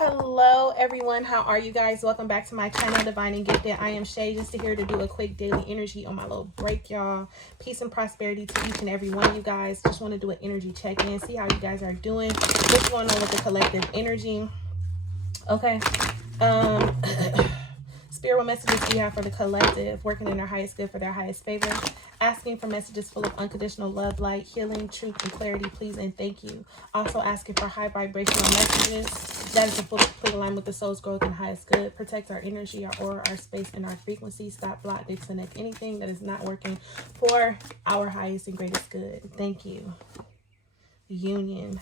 Hello everyone, how are you guys? Welcome back to my channel, Divine and Gifted. I am Shay, just here to do a quick daily energy on my little break, y'all. Peace and prosperity to each and every one of you guys. Just want to do an energy check-in, see how you guys are doing, what's going on with the collective energy. Okay. Spirit, what messages do you have for the collective, working in their highest good for their highest favor? Asking for messages full of unconditional love, light, healing, truth, and clarity, please and thank you. Also asking for high vibrational messages that is in full complete alignment with the soul's growth and highest good. Protect our energy, our aura, our space, and our frequency. Stop, block, disconnect anything that is not working for our highest and greatest good. Thank you. Union.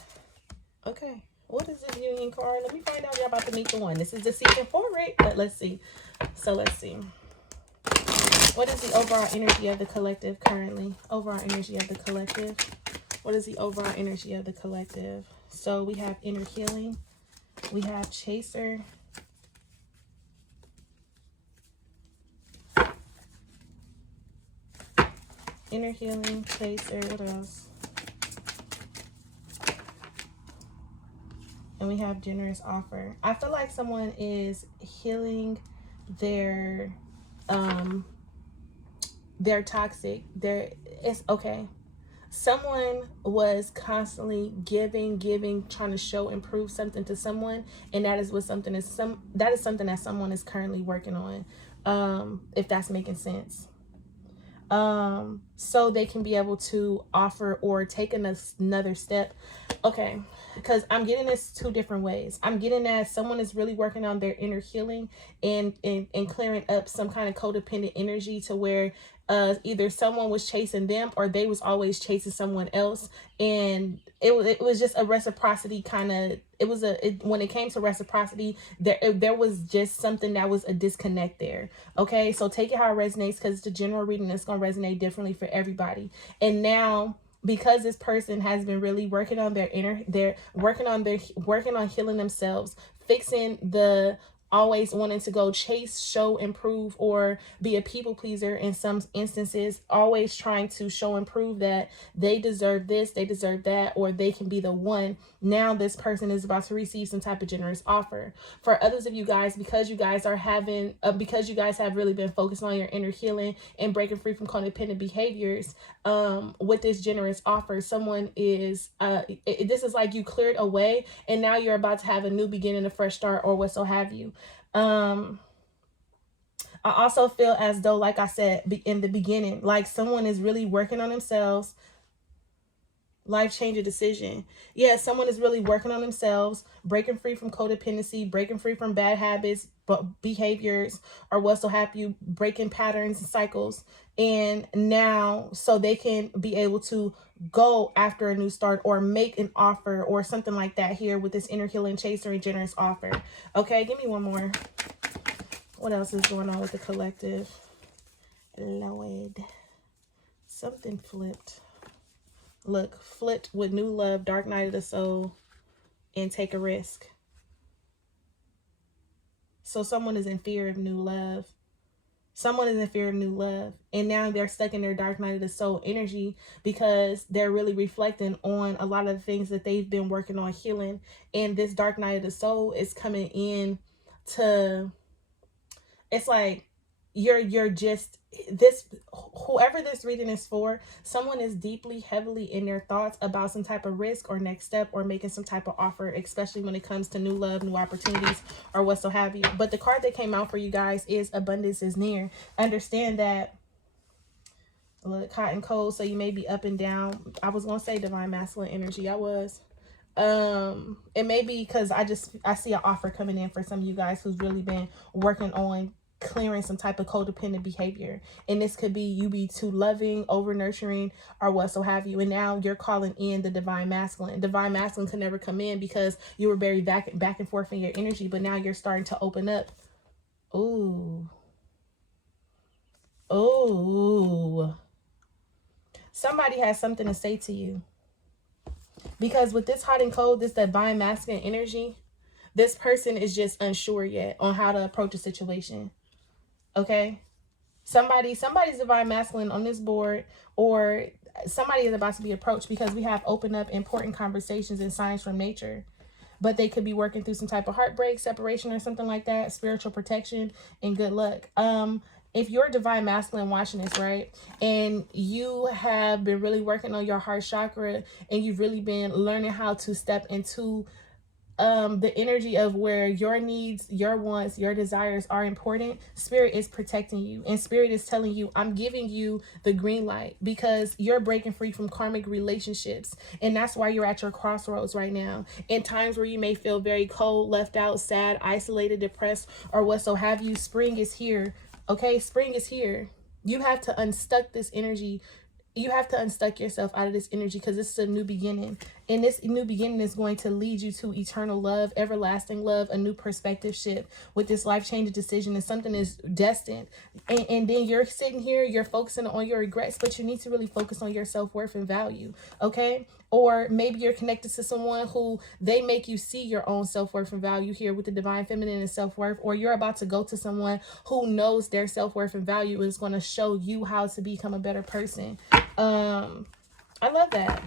Okay. What is this union card? Let me find out. You're about to meet the one. This is the season for it, but let's see. So let's see. What is the overall energy of the collective currently? Overall energy of the collective. What is the overall energy of the collective? So we have inner healing. We have chaser. Inner healing, chaser. What else? And we have generous offer. I feel like someone is healing their toxic. It's okay. Someone was constantly giving, trying to show and prove something to someone, and that is something that someone is currently working on. If that's making sense. So they can be able to offer or take another step. Okay, because I'm getting this two different ways. I'm getting that someone is really working on their inner healing and clearing up some kind of codependent energy to where either someone was chasing them or they was always chasing someone else, and it was just a reciprocity kind of. When it came to reciprocity, there was just something that was a disconnect there. Okay, so take it how it resonates, because it's a general reading that's going to resonate differently for everybody. And now, because this person has been really working on working on healing themselves, fixing the always wanting to go chase, show, and prove, or be a people pleaser in some instances, always trying to show and prove that they deserve this, they deserve that, or they can be the one. Now this person is about to receive some type of generous offer. For others of you guys, because you guys have really been focused on your inner healing and breaking free from codependent behaviors, with this generous offer, someone is this is like you cleared away and now you're about to have a new beginning, a fresh start, or what so have you. I also feel as though, like I said in the beginning, like someone is really working on themselves. Life-changing decision. Yeah, someone is really working on themselves, breaking free from codependency, breaking free from bad habits, behaviors, or what so have you, breaking patterns and cycles. And now, so they can be able to go after a new start or make an offer or something like that here with this inner healing, chaser, and generous offer. Okay, give me one more. What else is going on with the collective? Lord. Something flipped. Look, flipped with new love, dark night of the soul, and take a risk. So someone is in fear of new love. Someone is in fear of new love. And now they're stuck in their dark night of the soul energy because they're really reflecting on a lot of the things that they've been working on healing. And this dark night of the soul is coming in to, it's like, you're just this, whoever this reading is for, someone is deeply, heavily in their thoughts about some type of risk or next step or making some type of offer, especially when it comes to new love, new opportunities, or what so have you. But the card that came out for you guys is abundance is near. Understand that, look, hot and cold, so you may be up and down. I was gonna say divine masculine energy. It may be because I see an offer coming in for some of you guys who's really been working on clearing some type of codependent behavior, and this could be you be too loving, over nurturing, or what so have you, and now you're calling in the divine masculine. Divine masculine could never come in because you were very back and forth in your energy, but now you're starting to open up. Ooh somebody has something to say to you, because with this hot and cold, this divine masculine energy, this person is just unsure yet on how to approach a situation. Okay, somebody's divine masculine on this board, or somebody is about to be approached, because we have opened up important conversations and signs from nature. but they could be working through some type of heartbreak, separation, or something like that. Spiritual protection and good luck. If you're divine masculine watching this, right, and you have been really working on your heart chakra, and you've really been learning how to step into the energy of where your needs, your wants, your desires are important, spirit is protecting you, and spirit is telling you, I'm giving you the green light, because you're breaking free from karmic relationships, and that's why you're at your crossroads right now. In times where you may feel very cold, left out, sad, isolated, depressed, or what so have you, spring is here. Okay, spring is here. You have to unstuck this energy. You have to unstuck yourself out of this energy, because this is a new beginning. And this new beginning is going to lead you to eternal love, everlasting love, a new perspective shift with this life-changing decision, and something is destined. And then you're sitting here, you're focusing on your regrets, but you need to really focus on your self-worth and value, okay? Or maybe you're connected to someone who they make you see your own self-worth and value here with the divine feminine and self-worth, or you're about to go to someone who knows their self-worth and value and is going to show you how to become a better person. I love that.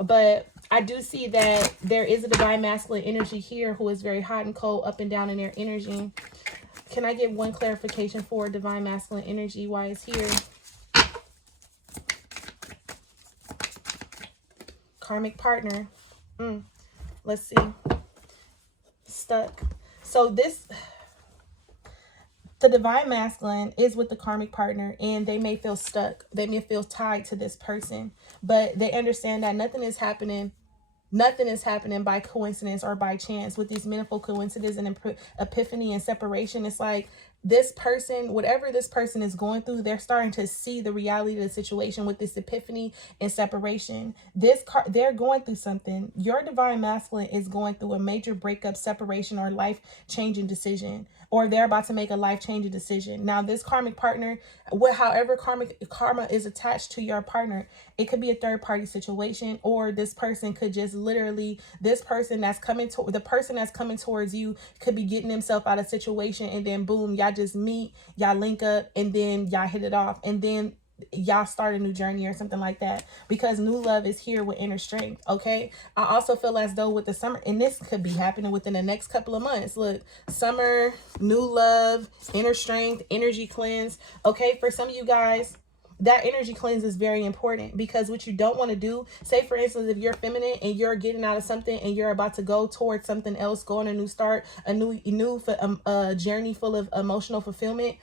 But I do see that there is a divine masculine energy here who is very hot and cold, up and down in their energy. Can I get one clarification for divine masculine energy? Why it's here? Karmic partner. Let's see. Stuck. So this, the divine masculine is with the karmic partner, and they may feel stuck. They may feel tied to this person, but they understand that nothing is happening by coincidence or by chance. With these manifold coincidences and epiphany and separation, it's like this person, whatever this person is going through, they're starting to see the reality of the situation with this epiphany and separation. They're going through something. Your divine masculine is going through a major breakup, separation, or life-changing decision, or they're about to make a life-changing decision. Now, this karmic partner, however karma is attached to your partner, it could be a third-party situation, or this person could just literally, the person that's coming towards you could be getting himself out of situation, and then boom, y'all just meet, y'all link up, and then y'all hit it off, and then y'all start a new journey or something like that, because new love is here with inner strength. Okay, I also feel as though with the summer, and this could be happening within the next couple of months. Look, summer, new love, inner strength, energy cleanse. Okay, for some of you guys, that energy cleanse is very important, because what you don't want to do, say for instance, if you're feminine and you're getting out of something and you're about to go towards something else, go on a new start, a new journey full of emotional fulfillment,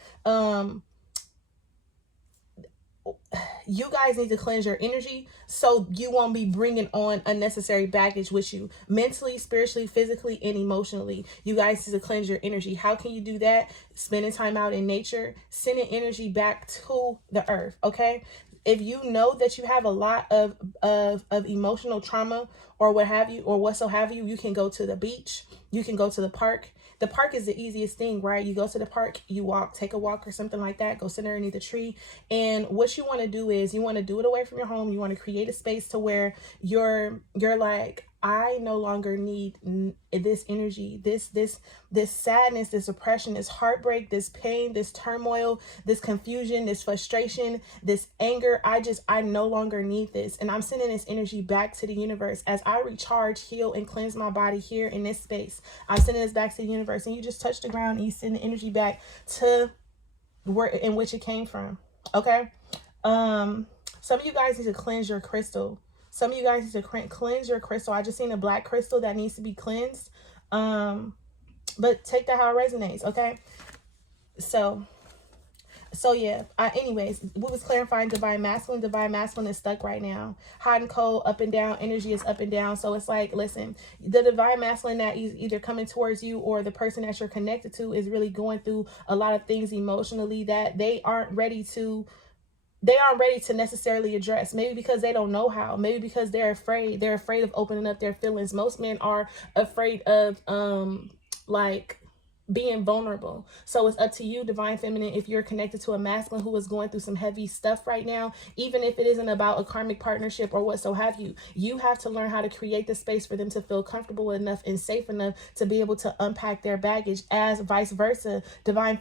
you guys need to cleanse your energy so you won't be bringing on unnecessary baggage with you, mentally, spiritually, physically, and emotionally. You guys need to cleanse your energy. How can you do that? Spending time out in nature, sending energy back to the earth. Okay, if you know that you have a lot of emotional trauma or what have you, or whatsoever, you can go to the beach, you can go to the park. The park is the easiest thing, right? You go to the park, you walk, take a walk or something like that, go sit underneath a tree. And what you want to do is you want to do it away from your home. You want to create a space to where you're like, I no longer need this energy, this sadness, this depression, this heartbreak, this pain, this turmoil, this confusion, this frustration, this anger. I no longer need this. And I'm sending this energy back to the universe as I recharge, heal, and cleanse my body here in this space. I'm sending this back to the universe, and you just touch the ground and you send the energy back to where in which it came from. Okay. Some of you guys need to cleanse your crystal. Some of you guys need to cleanse your crystal. I just seen a black crystal that needs to be cleansed. But take that how it resonates, okay? So yeah. Anyways, we was clarifying divine masculine. Divine masculine is stuck right now. Hot and cold, up and down. Energy is up and down. So it's like, listen, the divine masculine that is either coming towards you, or the person that you're connected to is really going through a lot of things emotionally that they aren't ready to necessarily address. Maybe because they don't know how. Maybe because they're afraid. They're afraid of opening up their feelings. Most men are afraid of like being vulnerable. So it's up to you, divine feminine, if you're connected to a masculine who is going through some heavy stuff right now, even if it isn't about a karmic partnership or what so have you, you have to learn how to create the space for them to feel comfortable enough and safe enough to be able to unpack their baggage, as vice versa. Divine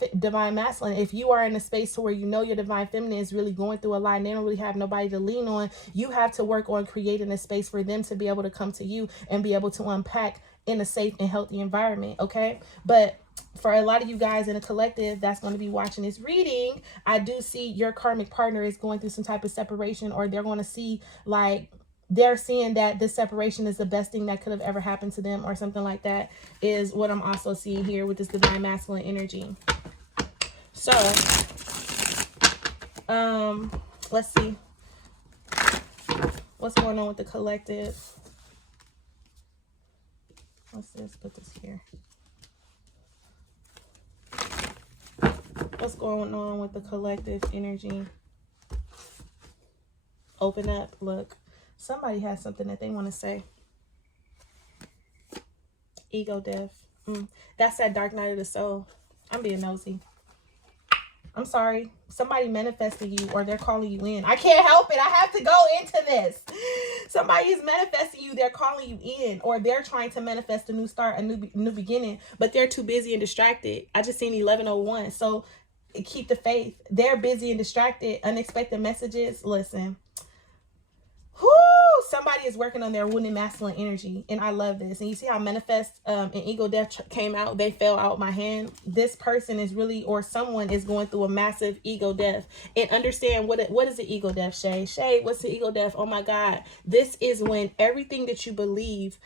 masculine, if you are in a space to where you know your divine feminine is really going through a lot and they don't really have nobody to lean on, you have to work on creating a space for them to be able to come to you and be able to unpack in a safe and healthy environment. Okay, but for a lot of you guys in a collective that's going to be watching this reading, I do see your karmic partner is going through some type of separation, or they're going to see like they're seeing that this separation is the best thing that could have ever happened to them, or something like that is what I'm also seeing here with this divine masculine energy. So let's see what's going on with the collective. Let's just put this here. What's going on with the collective energy? Open up. Look, somebody has something that they want to say. Ego death. That's that dark night of the soul. I'm being nosy. I'm sorry. Somebody manifested you, or they're calling you in. I can't help it. I have to go into this. Somebody is manifesting you. They're calling you in, or they're trying to manifest a new start, a new beginning, but they're too busy and distracted. I just seen 1101. So keep the faith. They're busy and distracted. Unexpected messages. Listen. Whoo! Somebody is working on their wounded masculine energy, and I love this. And you see how manifest and ego death came out. They fell out my hand. This person is really, or someone is going through a massive ego death. And understand what is the ego death, Shay? Shay, what's the ego death? Oh my God! This is when everything that you believe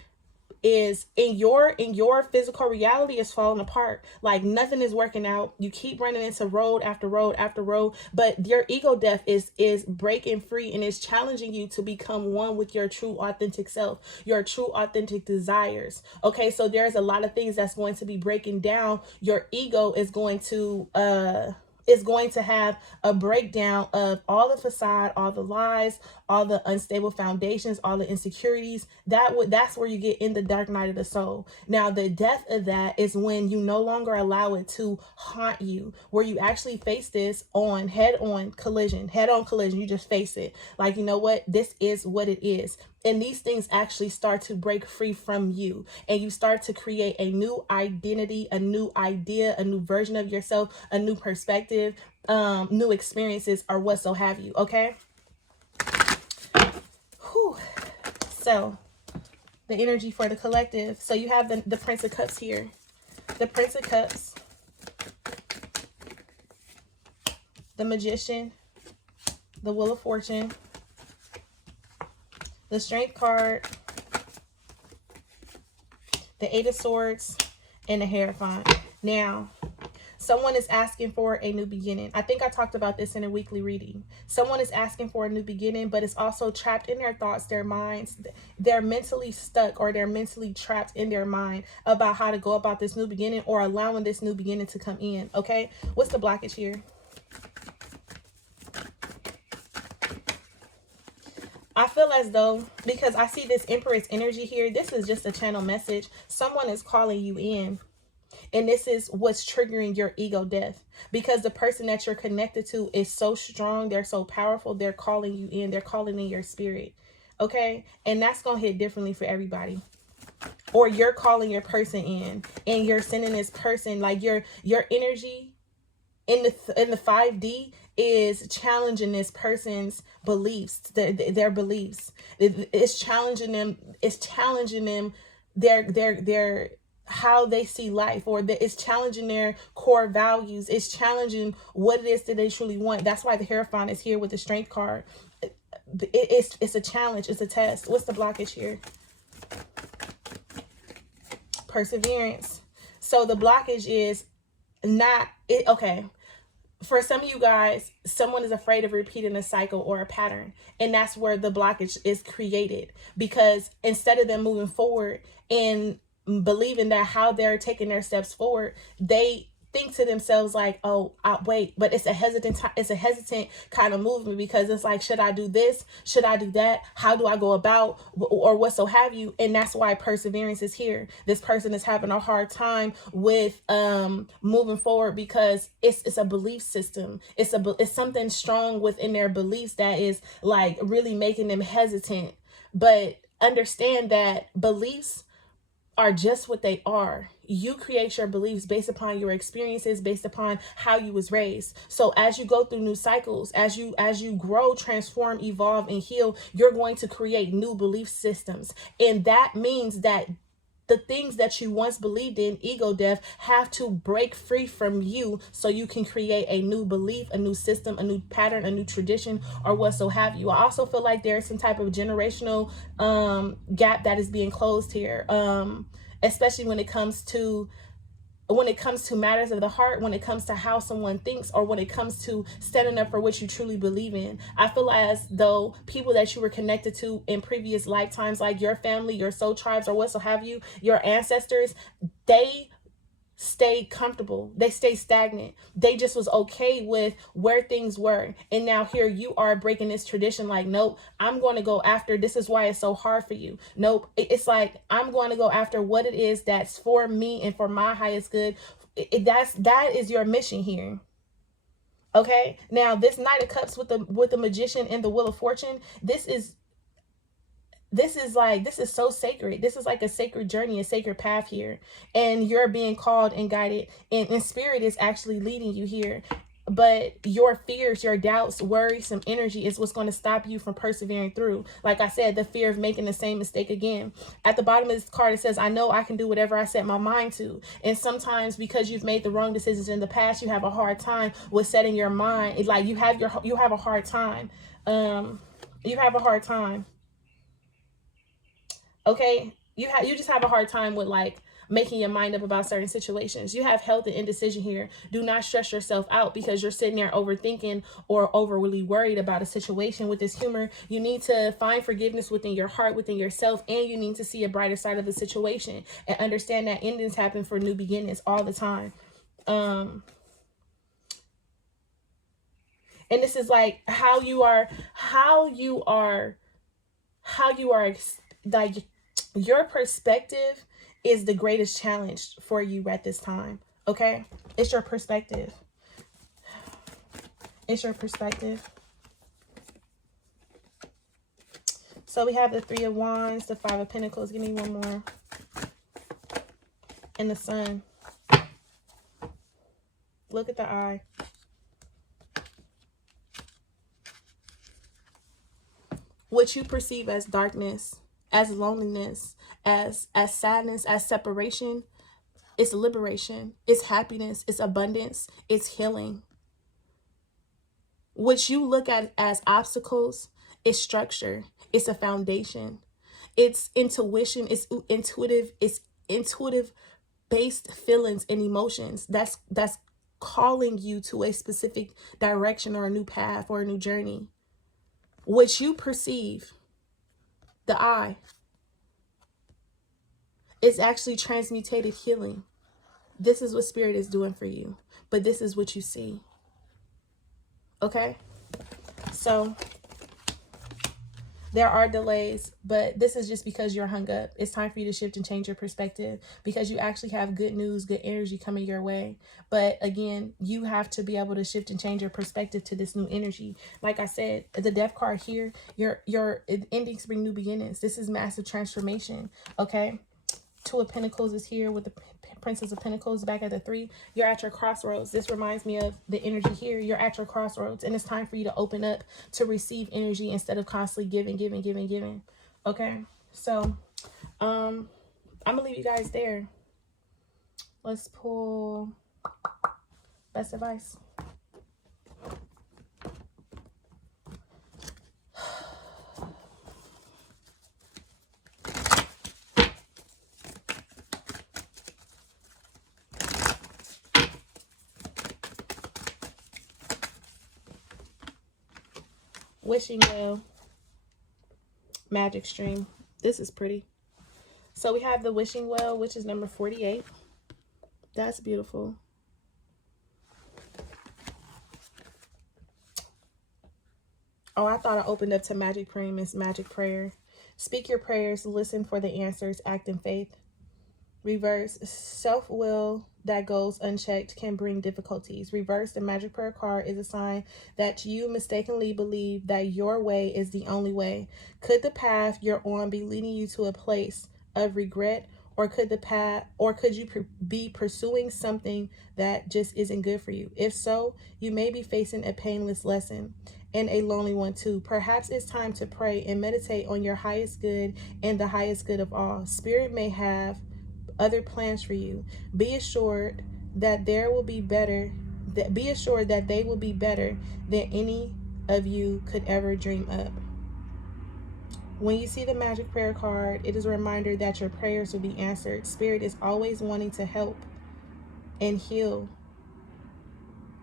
is in your physical reality is falling apart. Like nothing is working out. You keep running into road after road after road, but your ego death is breaking free and is challenging you to become one with your true authentic self, your true authentic desires. Okay, so there's a lot of things that's going to be breaking down. Your ego is going to have a breakdown of all the facade, all the lies, all the unstable foundations, all the insecurities. That's where you get in the dark night of the soul. Now, the death of that is when you no longer allow it to haunt you, where you actually face this on head-on collision. You just face it. Like, you know what? This is what it is. And these things actually start to break free from you, and you start to create a new identity, a new idea, a new version of yourself, a new perspective, new experiences, or what so have you. Okay. Whew. So the energy for the collective. So you have the Prince of Cups here. The Prince of Cups. The Magician. The Wheel of Fortune. The Strength card, the Eight of Swords, and the Hierophant. Now, someone is asking for a new beginning. I think I talked about this in a weekly reading. Someone is asking for a new beginning, but it's also trapped in their thoughts, their minds. They're mentally stuck, or they're mentally trapped in their mind about how to go about this new beginning, or allowing this new beginning to come in. Okay, what's the blockage here? I feel as though, because I see this Empress energy here, this is just a channel message. Someone is calling you in. And this is what's triggering your ego death. Because the person that you're connected to is so strong. They're so powerful. They're calling you in. They're calling in your spirit. Okay? And that's going to hit differently for everybody. Or you're calling your person in. And you're sending this person, like your energy in the 5D is challenging this person's beliefs, their beliefs. It's challenging them. It's challenging them, their how they see life, or it's challenging their core values. It's challenging what it is that they truly want. That's why the Hierophant is here with the Strength card. It's a challenge. It's a test. What's the blockage here? Perseverance. So the blockage is not it. Okay. For some of you guys, someone is afraid of repeating a cycle or a pattern. And that's where the blockage is created. Because instead of them moving forward and believing that how they're taking their steps forward, they think to themselves like, oh, wait, but it's a hesitant kind of movement, because it's like, should I do this? Should I do that? How do I go about, or what so have you? And that's why perseverance is here. This person is having a hard time with moving forward, because it's a belief system. It's something strong within their beliefs that is like really making them hesitant. But understand that beliefs are just what they are. You create your beliefs based upon your experiences, based upon how you was raised. So as you go through new cycles, as you grow, transform, evolve, and heal, you're going to create new belief systems. And that means that the things that you once believed in, ego death, have to break free from you so you can create a new belief, a new system, a new pattern, a new tradition, or what so have you. I also feel like there's some type of generational gap that is being closed here, especially when it comes to matters of the heart, when it comes to how someone thinks, or when it comes to standing up for what you truly believe in. I feel as though people that you were connected to in previous lifetimes, like your family, your soul tribes, or what so have you, your ancestors, they stayed comfortable. They stayed stagnant. They just was okay with where things were. And now here you are breaking this tradition like, nope, I'm going to go after, this is why it's so hard for you. Nope. It's like, I'm going to go after what it is that's for me and for my highest good. That is your mission here. Okay. Now this Knight of Cups with the Magician and the Wheel of Fortune, this is so sacred. This is like a sacred journey, a sacred path here. And you're being called and guided. And spirit is actually leading you here. But your fears, your doubts, worrisome energy is what's going to stop you from persevering through. Like I said, the fear of making the same mistake again. At the bottom of this card, it says, I know I can do whatever I set my mind to. And sometimes because you've made the wrong decisions in the past, you have a hard time with setting your mind. It's like you have a hard time. You have a hard time. Okay, you just have a hard time with like making your mind up about certain situations. You have health and indecision here. Do not stress yourself out because you're sitting there overthinking or overly worried about a situation. With this humor, you need to find forgiveness within your heart, within yourself, and you need to see a brighter side of the situation and understand that endings happen for new beginnings all the time. And this is like how you are like, your perspective is the greatest challenge for you at this time. Okay, it's your perspective. It's your perspective. So we have the Three of Wands, the Five of Pentacles. Give me one more. And the Sun. Look at the eye. What you perceive as darkness, as loneliness, as sadness, as separation, it's liberation, it's happiness, it's abundance, it's healing. What you look at as obstacles is structure, it's a foundation, it's intuition, it's intuitive based feelings and emotions that's calling you to a specific direction or a new path or a new journey. What you perceive, the eye, is actually transmutative healing. This is what spirit is doing for you, but this is what you see. Okay? So there are delays, but this is just because you're hung up. It's time for you to shift and change your perspective because you actually have good news, good energy coming your way. But again, you have to be able to shift and change your perspective to this new energy. Like I said, the Death card here, your endings bring new beginnings. This is massive transformation. Okay? Two of Pentacles is here with the Princess of Pentacles back at the 3. You're at your crossroads. This reminds me of the energy here. You're at your crossroads, and it's time for you to open up to receive energy instead of constantly giving. Okay, so I'm gonna leave you guys there. Let's pull best advice. Wishing Well, Magic Stream. This is pretty. So we have the Wishing Well, which is number 48. That's beautiful. Oh, I thought I opened up to Magic Prayer. It's Magic Prayer. Speak your prayers, listen for the answers, act in faith. Reverse, self-will that goes unchecked can bring difficulties. Reverse, the Magic Prayer card is a sign that you mistakenly believe that your way is the only way. Could the path you're on be leading you to a place of regret, or could you be pursuing something that just isn't good for you? If so, you may be facing a painless lesson, and a lonely one too. Perhaps it's time to pray and meditate on your highest good and the highest good of all. Spirit may have other plans for you. Be assured that there will be better, that be assured that they will be better than any of you could ever dream up. When you see the magic prayer card, it is a reminder that your prayers will be answered. Spirit is always wanting to help and heal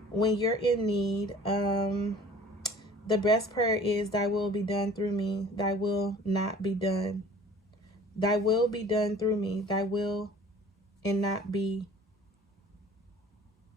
when you're in need. The best prayer is, thy will be done through me, thy will not be done. Thy will be done through me, thy will and not be,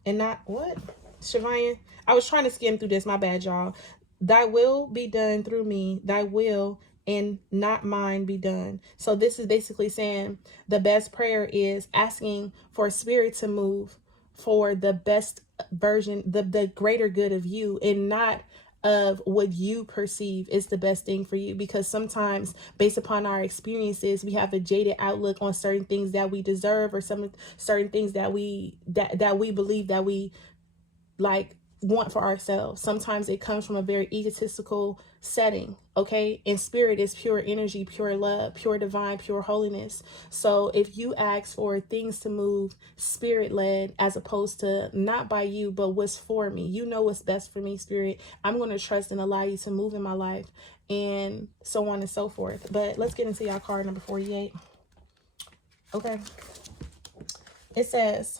and not what? Shavanya, I was trying to skim through this, my bad, y'all. Thy will be done through me, thy will and not mine be done. So this is basically saying the best prayer is asking for spirit to move for the best version, the greater good of you, and not of what you perceive is the best thing for you. Because sometimes based upon our experiences, we have a jaded outlook on certain things that we deserve, or some certain things that we believe that we like want for ourselves. Sometimes it comes from a very egotistical setting, okay? And spirit is pure energy, pure love, pure divine, pure holiness. So if you ask for things to move spirit led, as opposed to not by you, but what's for me, you know what's best for me, spirit, I'm going to trust and allow you to move in my life, and so on and so forth. But let's get into y'all card number 48. Okay. It says,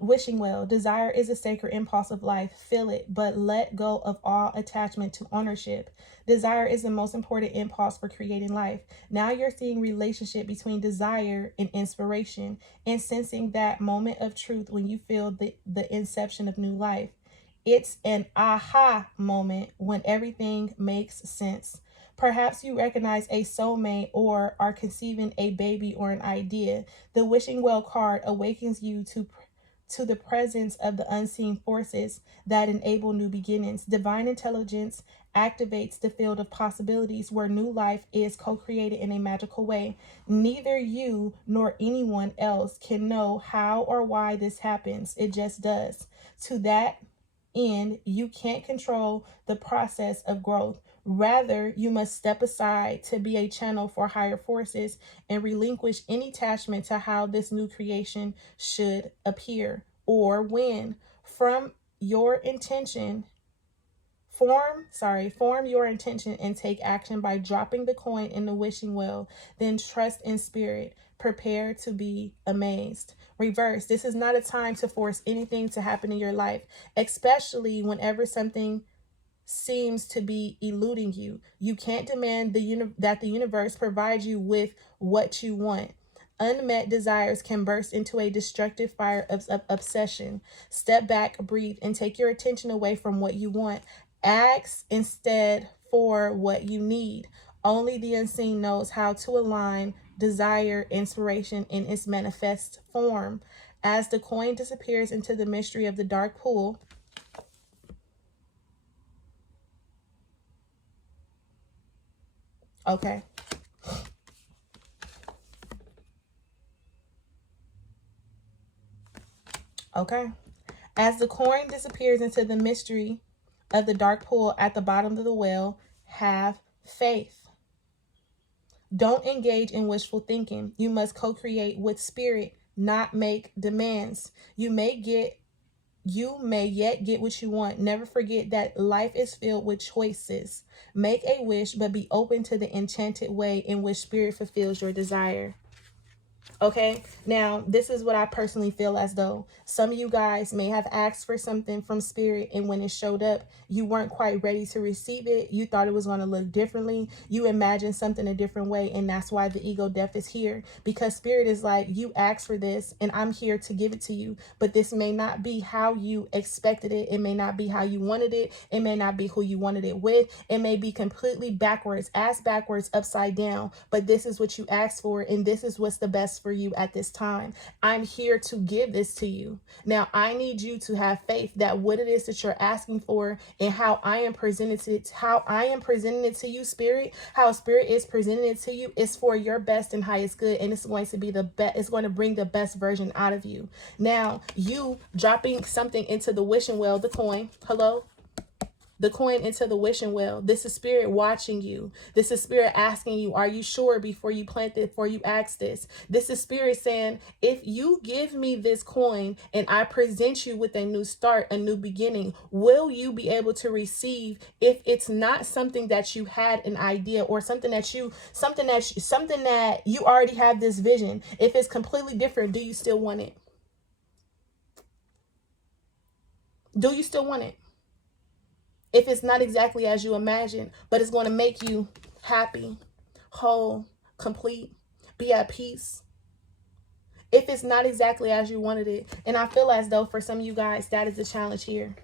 wishing well. Desire is a sacred impulse of life. Feel it, but let go of all attachment to ownership. Desire is the most important impulse for creating life. Now you're seeing relationship between desire and inspiration, and sensing that moment of truth when you feel the inception of new life. It's an aha moment when everything makes sense. Perhaps you recognize a soulmate or are conceiving a baby or an idea. The wishing well card awakens you to the presence of the unseen forces that enable new beginnings. Divine intelligence activates the field of possibilities where new life is co-created in a magical way. Neither you nor anyone else can know how or why this happens. It just does. To that end, you can't control the process of growth. Rather, you must step aside to be a channel for higher forces and relinquish any attachment to how this new creation should appear or when. Form your intention and take action by dropping the coin in the wishing well. Then trust in spirit. Prepare to be amazed. Reverse. This is not a time to force anything to happen in your life, especially whenever something seems to be eluding you. You can't demand that the universe provides you with what you want. Unmet desires can burst into a destructive fire of obsession. Step back, breathe, and take your attention away from what you want. Ask instead for what you need. Only the unseen knows how to align desire, inspiration in its manifest form. As the coin disappears into the mystery of the dark pool, okay. Okay. As the coin disappears into the mystery of the dark pool at the bottom of the well, have faith. Don't engage in wishful thinking. You must co-create with spirit, not make demands. You may yet get what you want. Never forget that life is filled with choices. Make a wish, but be open to the enchanted way in which spirit fulfills your desire. Okay, now this is what I personally feel as though some of you guys may have asked for something from spirit, and when it showed up, you weren't quite ready to receive it. You thought it was going to look differently. You imagined something a different way, and that's why the ego death is here, because spirit is like, you asked for this and I'm here to give it to you, but this may not be how you expected it. It may not be how you wanted it. It may not be who you wanted it with. It may be completely backwards, ass backwards, upside down, but this is what you asked for, and this is what's the best for you at this time. I'm here to give this to you. Now, I need you to have faith that what it is that you're asking for and how I am presenting it to you, spirit, how spirit is presenting it to you is for your best and highest good, and it's going to be the best. It's going to bring the best version out of you. Now, you dropping something into the wishing well, the coin, hello, the coin into the wishing well. This is spirit watching you. This is spirit asking you, are you sure before you plant it, before you ask this? This is spirit saying, if you give me this coin and I present you with a new start, a new beginning, will you be able to receive? If it's not something that you had an idea, or something that you already have this vision, if it's completely different, do you still want it? Do you still want it? If it's not exactly as you imagine, but it's going to make you happy, whole, complete, be at peace. If it's not exactly as you wanted it. And I feel as though for some of you guys, that is the challenge here.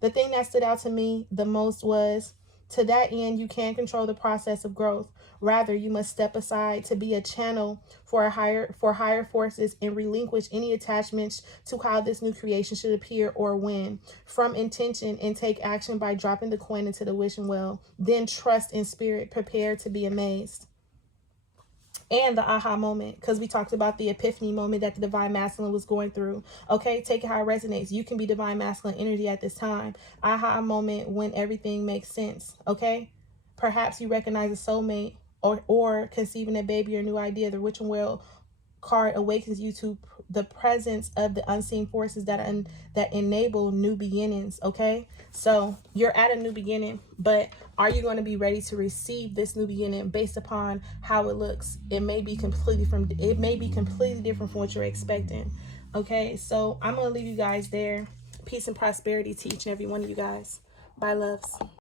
The thing that stood out to me the most was, to that end, you can't control the process of growth. Rather, you must step aside to be a channel for higher forces, and relinquish any attachments to how this new creation should appear or when. From intention, and take action by dropping the coin into the wishing well. Then trust in spirit, prepared to be amazed. And the aha moment, because we talked about the epiphany moment that the divine masculine was going through. Okay, take it how it resonates. You can be divine masculine energy at this time. Aha moment, when everything makes sense. Okay, perhaps you recognize a soulmate, or conceiving a baby or new idea. The witching well card awakens you to the presence of the unseen forces that enable new beginnings. Okay, so you're at a new beginning, but are you going to be ready to receive this new beginning based upon how it looks? It may be completely different from what you're expecting. Okay, so I'm going to leave you guys there. Peace and prosperity to each and every one of you guys. Bye, loves.